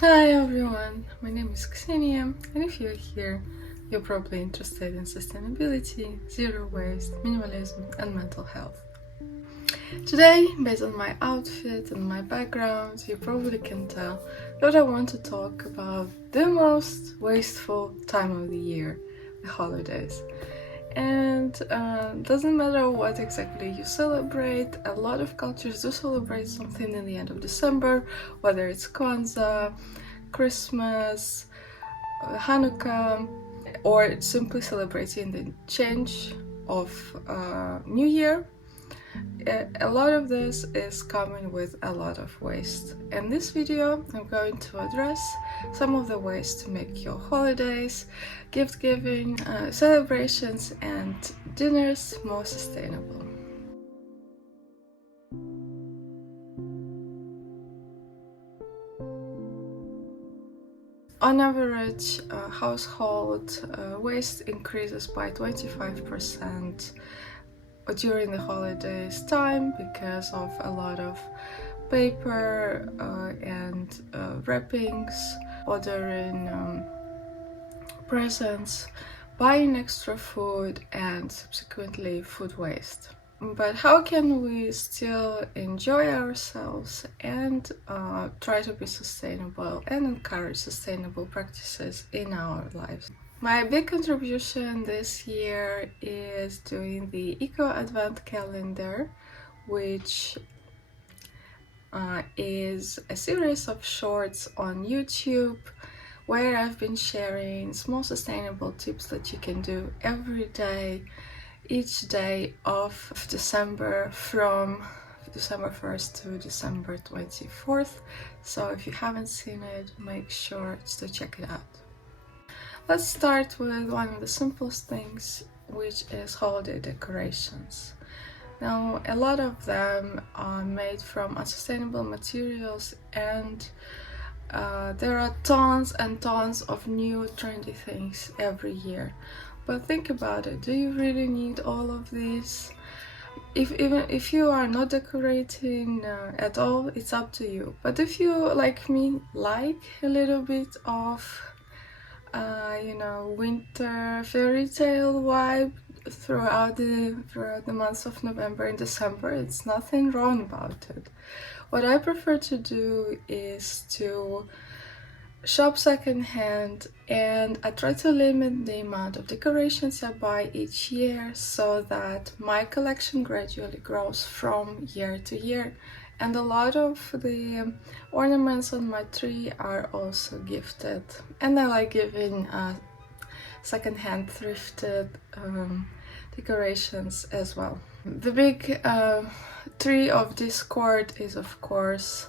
Hi everyone, my name is Ksenia, and if you're here, you're probably interested in sustainability, zero waste, minimalism, and mental health. Today, based on my outfit and my background, you probably can tell that I want to talk about the most wasteful time of the year, the holidays. And doesn't matter what exactly you celebrate, a lot of cultures do celebrate something in the end of December, whether it's Kwanzaa, Christmas, Hanukkah, or simply celebrating the change of New Year. A lot of this is coming with a lot of waste. In this video, I'm going to address some of the ways to make your holidays, gift giving, celebrations, and dinners more sustainable. On average, household waste increases by 25% during the holidays time because of a lot of paper and wrappings, ordering presents, buying extra food, and subsequently food waste. But how can we still enjoy ourselves and try to be sustainable and encourage sustainable practices in our lives? My big contribution this year is doing the Eco Advent Calendar, which is a series of shorts on YouTube where I've been sharing small sustainable tips that you can do every day, each day of December, from December 1st to December 24th. So if you haven't seen it, make sure to check it out. Let's start with one of the simplest things, which is holiday decorations. Now, a lot of them are made from unsustainable materials, and there are tons and tons of new trendy things every year. But think about it, do you really need all of these? Even if you are not decorating at all, it's up to you. But if you, like me, like a little bit of winter fairy tale vibe throughout the months of November and December, it's nothing wrong about it. What I prefer to do is to shop secondhand, and I try to limit the amount of decorations I buy each year so that my collection gradually grows from year to year. And a lot of the ornaments on my tree are also gifted, and I like giving secondhand thrifted decorations as well. The big tree of Discord is of course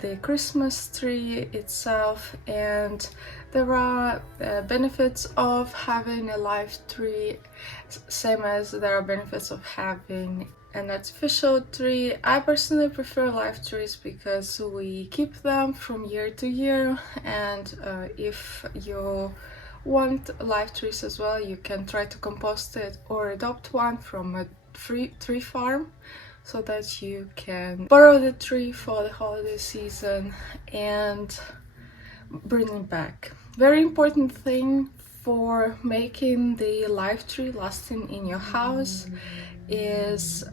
the Christmas tree itself, and there are benefits of having a live tree, same as there are benefits of having an artificial tree. I personally prefer live trees because we keep them from year to year, and if you want live trees as well, you can try to compost it or adopt one from a free tree farm, so that you can borrow the tree for the holiday season and bring it back. Very important thing for making the live tree lasting in your house is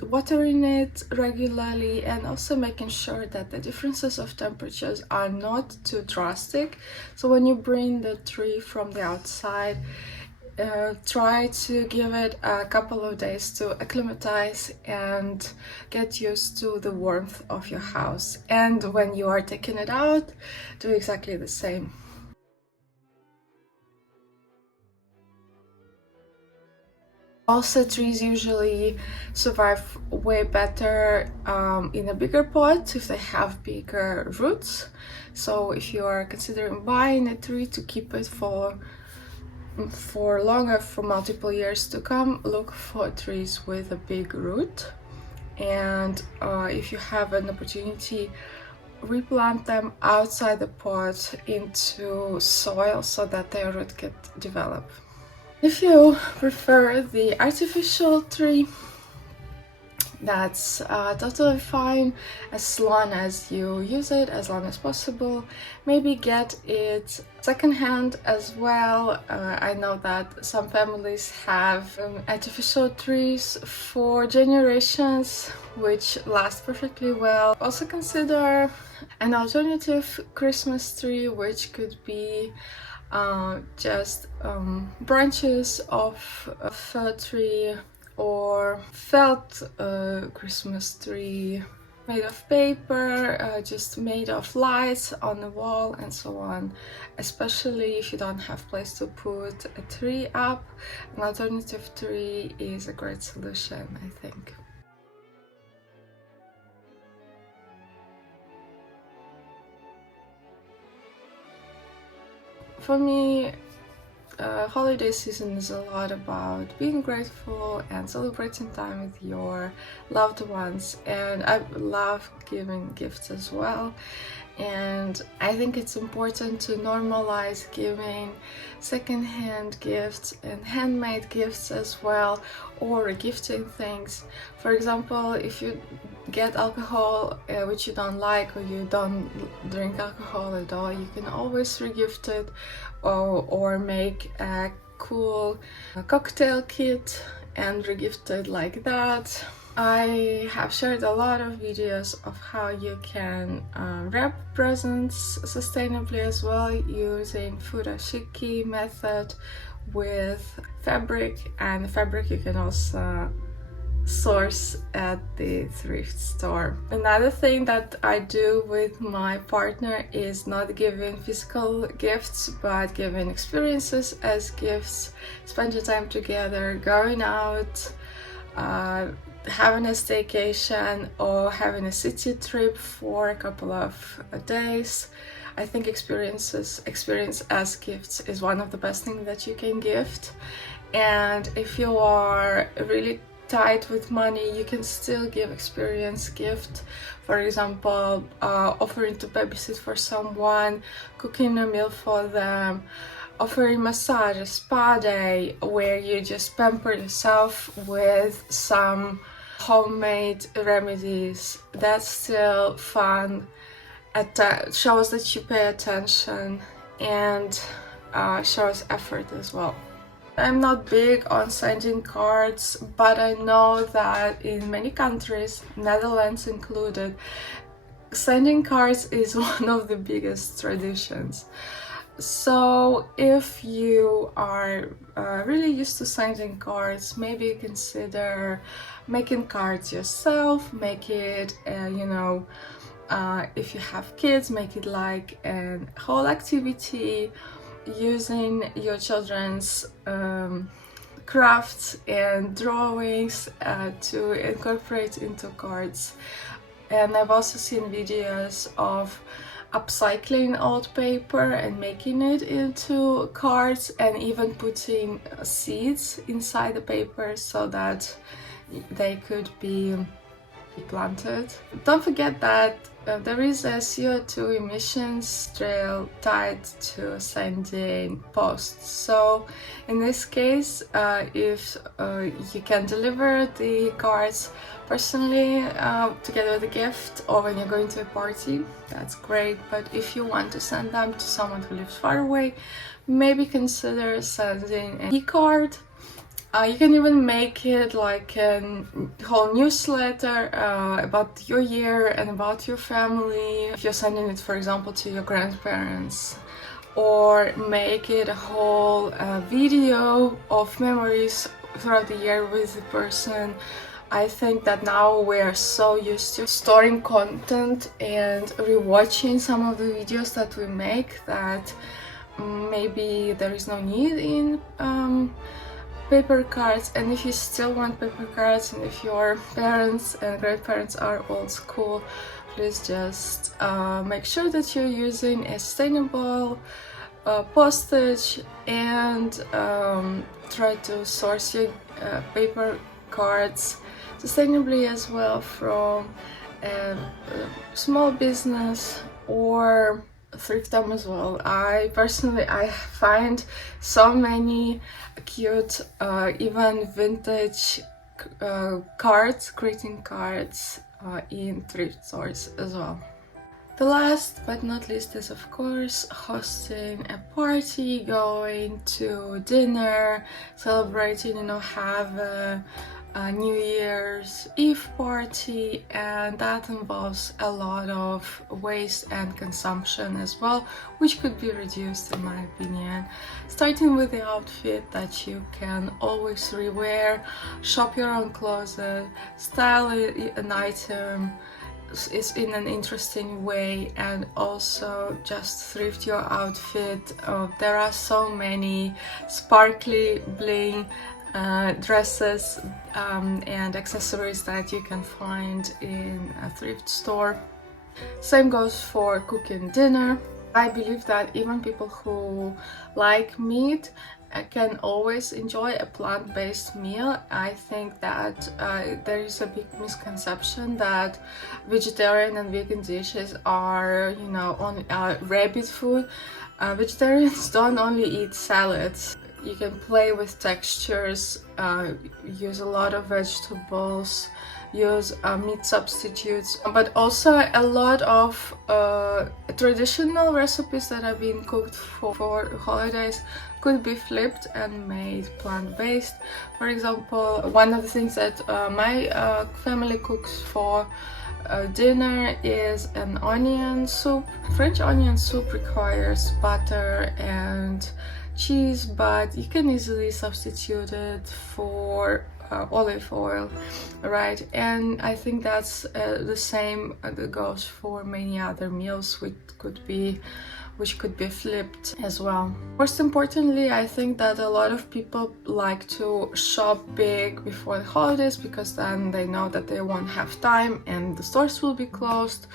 watering it regularly, and also making sure that the differences of temperatures are not too drastic. So when you bring the tree from the outside, try to give it a couple of days to acclimatize and get used to the warmth of your house. And when you are taking it out, do exactly the same. Also, trees usually survive way better in a bigger pot if they have bigger roots. So if you are considering buying a tree to keep it for longer, for multiple years to come, look for trees with a big root. And if you have an opportunity, replant them outside the pot into soil so that their root can develop. If you prefer the artificial tree, That's totally fine as long as you use it as long as possible. Maybe get it secondhand as well. I know that some families have artificial trees for generations which last perfectly well. Also consider an alternative Christmas tree, which could be just branches of a fir tree or felt Christmas tree made of paper, just made of lights on the wall and so on. Especially if you don't have place to put a tree up, an alternative tree is a great solution, I think. For me, holiday season is a lot about being grateful and celebrating time with your loved ones, and I love giving gifts as well. And I think it's important to normalize giving secondhand gifts and handmade gifts as well, or gifting things. For example, if you get alcohol which you don't like, or you don't drink alcohol at all, you can always regift it, or make a cool cocktail kit and regift it like that. I have shared a lot of videos of how you can wrap presents sustainably as well, using furoshiki method with fabric, and fabric you can also source at the thrift store. Another thing that I do with my partner is not giving physical gifts, but giving experiences as gifts, spending time together, going out, having a staycation, or having a city trip for a couple of days. I think experience as gifts is one of the best things that you can gift. And if you are really tight with money, you can still give experience gift. For example, offering to babysit for someone, cooking a meal for them, offering massage, a spa day where you just pamper yourself with some homemade remedies. That's still fun. It shows that you pay attention and shows effort as well. I'm not big on sending cards, but I know that in many countries, Netherlands included, sending cards is one of the biggest traditions. So if you are really used to sending cards, maybe consider making cards yourself. Make it, if you have kids, make it like a whole activity, using your children's crafts and drawings to incorporate into cards. And I've also seen videos of upcycling old paper and making it into cards, and even putting seeds inside the paper so that they could be planted. Don't forget that there is a CO2 emissions trail tied to sending posts. So in this case, if you can deliver the cards personally together with a gift, or when you're going to a party, that's great. But if you want to send them to someone who lives far away, maybe consider sending an e-card. You can even make it like a whole newsletter about your year and about your family. If you're sending it, for example, to your grandparents, or make it a whole video of memories throughout the year with the person. I think that now we're so used to storing content and rewatching some of the videos that we make that maybe there is no need in paper cards. And if you still want paper cards, and if your parents and grandparents are old school, please just make sure that you're using a sustainable postage, and try to source your paper cards sustainably as well from a small business or thrift them as well. I find so many cute even vintage cards, greeting cards in thrift stores as well. The last but not least is of course hosting a party, going to dinner, celebrating, have a New Year's Eve party, and that involves a lot of waste and consumption as well, which could be reduced in my opinion. Starting with the outfit that you can always rewear, shop your own closet, style an item is in an interesting way, and also just thrift your outfit. There are so many sparkly bling dresses and accessories that you can find in a thrift store. Same goes for cooking dinner. I believe that even people who like meat can always enjoy a plant-based meal. I think that there is a big misconception that vegetarian and vegan dishes are, on rabbit food. Vegetarians don't only eat salads. You can play with textures, use a lot of vegetables, use meat substitutes, but also a lot of traditional recipes that have been cooked for holidays could be flipped and made plant-based. For example, one of the things that my family cooks for dinner is an onion soup. French onion soup requires butter and cheese, but you can easily substitute it for olive oil, right? And I think that's the same that goes for many other meals which could be flipped as well. Most importantly, I think that a lot of people like to shop big before the holidays because then they know that they won't have time and the stores will be closed.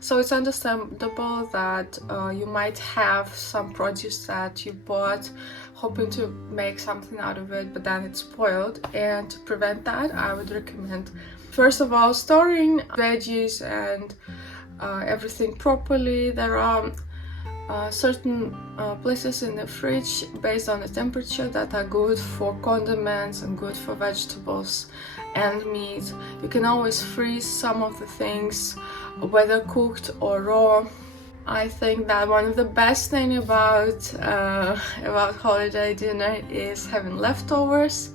So it's understandable that you might have some produce that you bought hoping to make something out of it, but then it's spoiled. And to prevent that, I would recommend, first of all, storing veggies and everything properly. There are certain places in the fridge based on the temperature that are good for condiments and good for vegetables and meat. You can always freeze some of the things, whether cooked or raw. I think that one of the best thing about holiday dinner is having leftovers.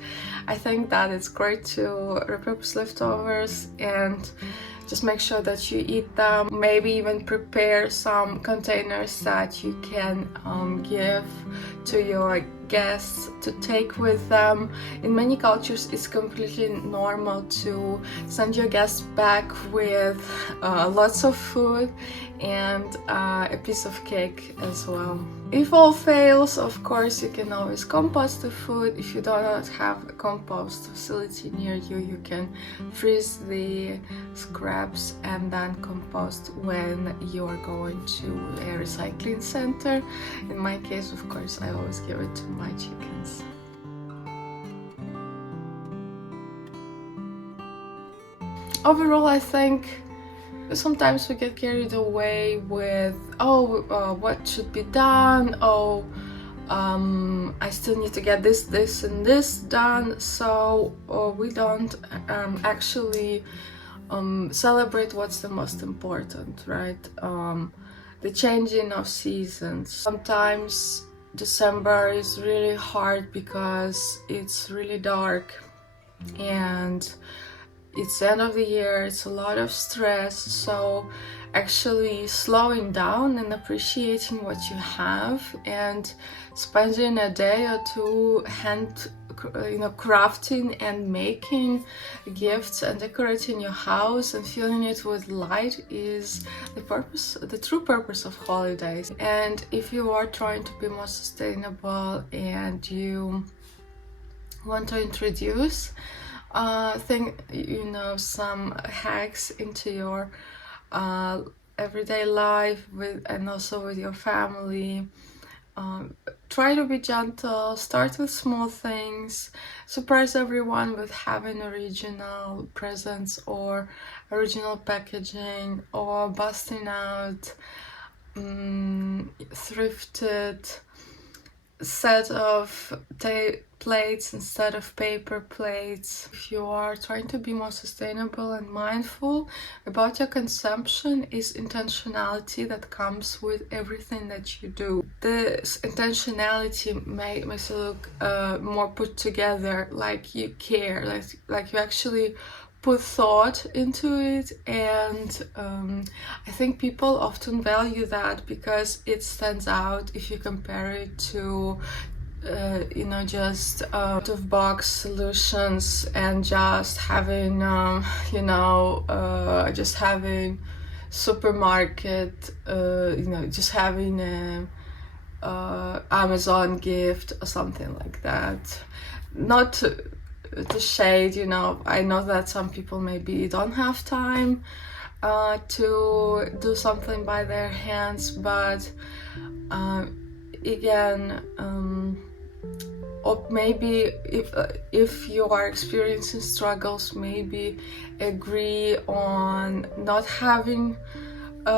I think that it's great to repurpose leftovers and just make sure that you eat them. Maybe even prepare some containers that you can give to your guests to take with them. In many cultures, it's completely normal to send your guests back with lots of food and a piece of cake as well. If all fails, of course, you can always compost the food. If you do not have a compost facility near you, you can freeze the scraps and then compost when you're going to a recycling center. In my case, of course, I always give it to my chickens. Overall, I think sometimes we get carried away with what should be done, I still need to get this and this done, so we don't actually celebrate what's the most important, right? The changing of seasons. Sometimes December is really hard because it's really dark and it's the end of the year, it's a lot of stress, so actually slowing down and appreciating what you have and spending a day or two crafting and making gifts and decorating your house and filling it with light is the true purpose of holidays. And if you are trying to be more sustainable and you want to introduce some hacks into your everyday life and also with your family, try to be gentle, start with small things, surprise everyone with having original presents or original packaging, or busting out thrifted set of plates instead of paper plates. If you are trying to be more sustainable and mindful about your consumption, is intentionality that comes with everything that you do. This intentionality makes you look more put together, like you care, like you actually put thought into it. And I think people often value that because it stands out if you compare it to just out of box solutions and just having just having supermarket, just having a Amazon gift or something like that. Not to shade, I know that some people maybe don't have time to do something by their hands, but again, or maybe if you are experiencing struggles, maybe agree on not having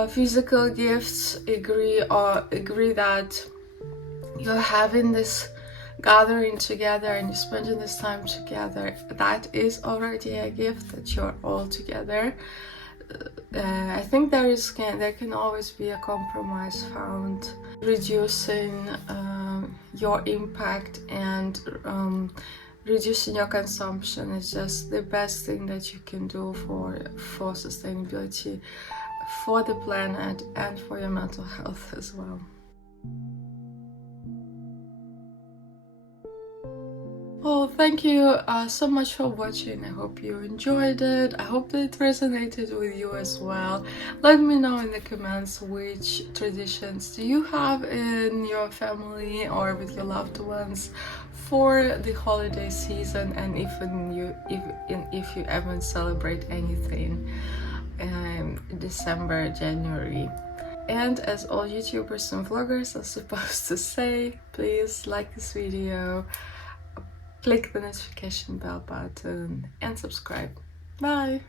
physical gifts. Agree that you're having this gathering together and you're spending this time together. That is already a gift, that you're all together. I think there can always be a compromise found. Reducing your impact and reducing your consumption is just the best thing that you can do for sustainability, for the planet, and for your mental health as well. Well, thank you so much for watching. I hope you enjoyed it. I hope that it resonated with you as well. Let me know in the comments which traditions do you have in your family or with your loved ones for the holiday season, and if you even celebrate anything in December, January. And as all YouTubers and vloggers are supposed to say, please like this video, click the notification bell button and subscribe. Bye!